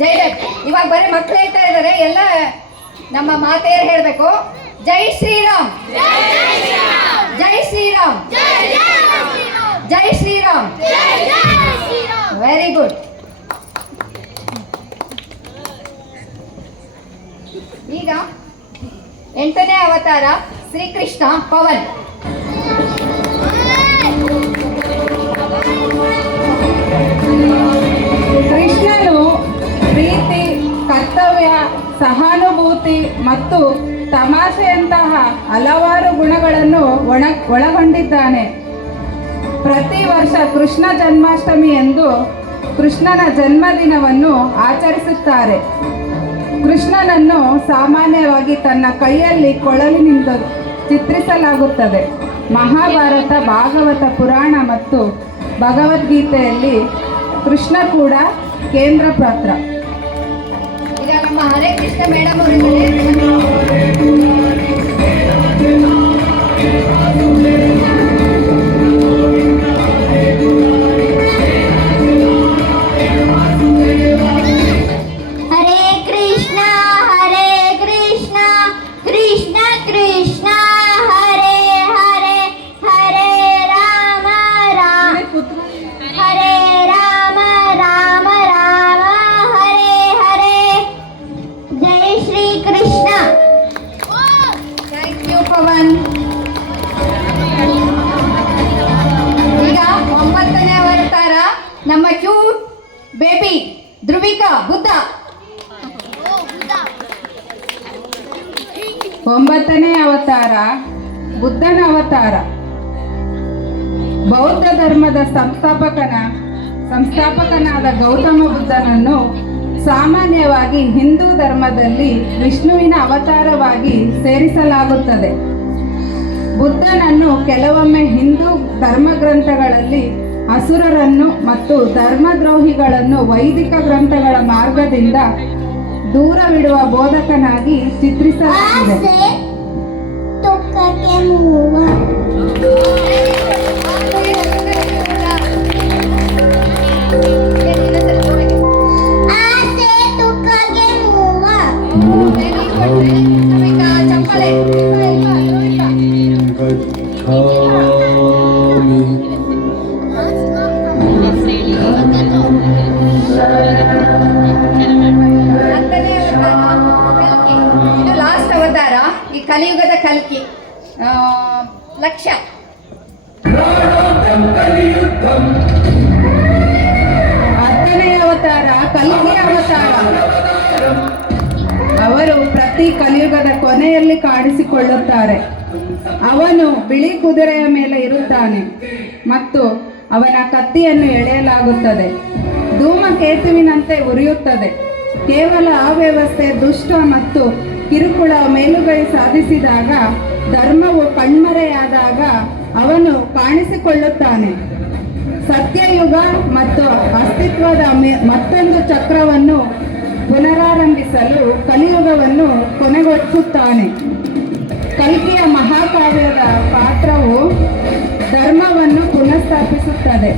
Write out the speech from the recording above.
ಜೈ ಜೈ. ಇವಾಗ ಬರೀ ಮಕ್ಕಳು ಹೇಳ್ತಾ ಇದ್ದಾರೆ ಎಲ್ಲ ನಮ್ಮ ಮಾತೆಯರು ಹೇಳಬೇಕು. ಜೈ ಶ್ರೀರಾಮ್. ಜೈ ಶ್ರೀರಾಮ್. ಜೈ ಶ್ರೀರಾಮ್. ವೆರಿ ಗುಡ್ ಈಗ ಎಂಟನೇ ಅವತಾರ ಶ್ರೀಕೃಷ್ಣ ಪವನ್. ಸಹಾನುಭೂತಿ ಮತ್ತು ತಮಾಷೆಯಂತಹ ಹಲವಾರು ಗುಣಗಳನ್ನು ಒಣ ಒಳಗೊಂಡಿದ್ದಾನೆ. ಪ್ರತಿ ವರ್ಷ ಕೃಷ್ಣ ಜನ್ಮಾಷ್ಟಮಿ ಎಂದು ಕೃಷ್ಣನ ಜನ್ಮದಿನವನ್ನು ಆಚರಿಸುತ್ತಾರೆ. ಕೃಷ್ಣನನ್ನು ಸಾಮಾನ್ಯವಾಗಿ ತನ್ನ ಕೈಯಲ್ಲಿ ಕೊಳಲಿನಿಂದ ಚಿತ್ರಿಸಲಾಗುತ್ತದೆ. ಮಹಾಭಾರತ, ಭಾಗವತ ಪುರಾಣ ಮತ್ತು ಭಗವದ್ಗೀತೆಯಲ್ಲಿ ಕೃಷ್ಣ ಕೂಡ ಕೇಂದ್ರ ಪಾತ್ರ. ಈಗ ನಮ್ಮ ಹರೇ ಕೃಷ್ಣ ಮೇಡಮ್ ಅವರಿದ್ದಾರೆ ಬುದ್ಧ. ಒಂಬತ್ತನೇ ಅವತಾರ, ಬುದ್ಧನ ಅವತಾರ. ಬೌದ್ಧ ಧರ್ಮದ ಸಂಸ್ಥಾಪಕನ, ಸಂಸ್ಥಾಪಕನಾದ ಗೌತಮ ಬುದ್ಧನನ್ನು ಸಾಮಾನ್ಯವಾಗಿ ಹಿಂದೂ ಧರ್ಮದಲ್ಲಿ ವಿಷ್ಣುವಿನ ಅವತಾರವಾಗಿ ಸೇರಿಸಲಾಗುತ್ತದೆ. ಬುದ್ಧನನ್ನು ಕೆಲವೊಮ್ಮೆ ಹಿಂದೂ ಧರ್ಮಗ್ರಂಥಗಳಲ್ಲಿ ಅಸುರರನ್ನು ಮತ್ತು ಧರ್ಮದ್ರೋಹಿಗಳನ್ನು ವೈದಿಕ ಗ್ರಂಥಗಳ ಮಾರ್ಗದಿಂದ ದೂರವಿಡುವ ಬೋಧಕನಾಗಿ ಚಿತ್ರಿಸಲಾಗಿದೆ. ಆಸೆ ಕಲಿಯುಗದ ಕಲ್ಕಿ. ಲಕ್ಷ. ಹತ್ತನೇ ಅವತಾರ ಕಲ್ಕಿ ಅವತಾರ. ಅವರು ಪ್ರತಿ ಕಲಿಯುಗದ ಕೊನೆಯಲ್ಲಿ ಕಾಣಿಸಿಕೊಳ್ಳುತ್ತಾರೆ. ಅವನು ಬಿಳಿ ಕುದುರೆಯ ಮೇಲೆ ಇರುತ್ತಾನೆ ಮತ್ತು ಅವನ ಕತ್ತಿಯನ್ನು ಎಳೆಯಲಾಗುತ್ತದೆ. ಧೂಮಕೇತುವಿನಂತೆ ಉರಿಯುತ್ತದೆ. ಕೇವಲ ಅವ್ಯವಸ್ಥೆ ದುಷ್ಟ ಮತ್ತು ಕಿರುಕುಳ ಮೇಲುಗೈ ಸಾಧಿಸಿದಾಗ ಧರ್ಮವು ಕಣ್ಮರೆಯಾದಾಗ ಅವನು ಕಾಣಿಸಿಕೊಳ್ಳುತ್ತಾನೆ. ಸತ್ಯಯುಗ ಮತ್ತು ಅಸ್ತಿತ್ವದ ಮತ್ತೊಂದು ಚಕ್ರವನ್ನು ಪುನರಾರಂಭಿಸಲು ಕಲಿಯುಗವನ್ನು ಕೊನೆಗೊಳಿಸುತ್ತಾನೆ. ಕಲ್ಕಿಯ ಮಹಾಕಾವ್ಯದ ಪಾತ್ರವು ಧರ್ಮವನ್ನು ಪುನಃಸ್ಥಾಪಿಸುತ್ತದೆ.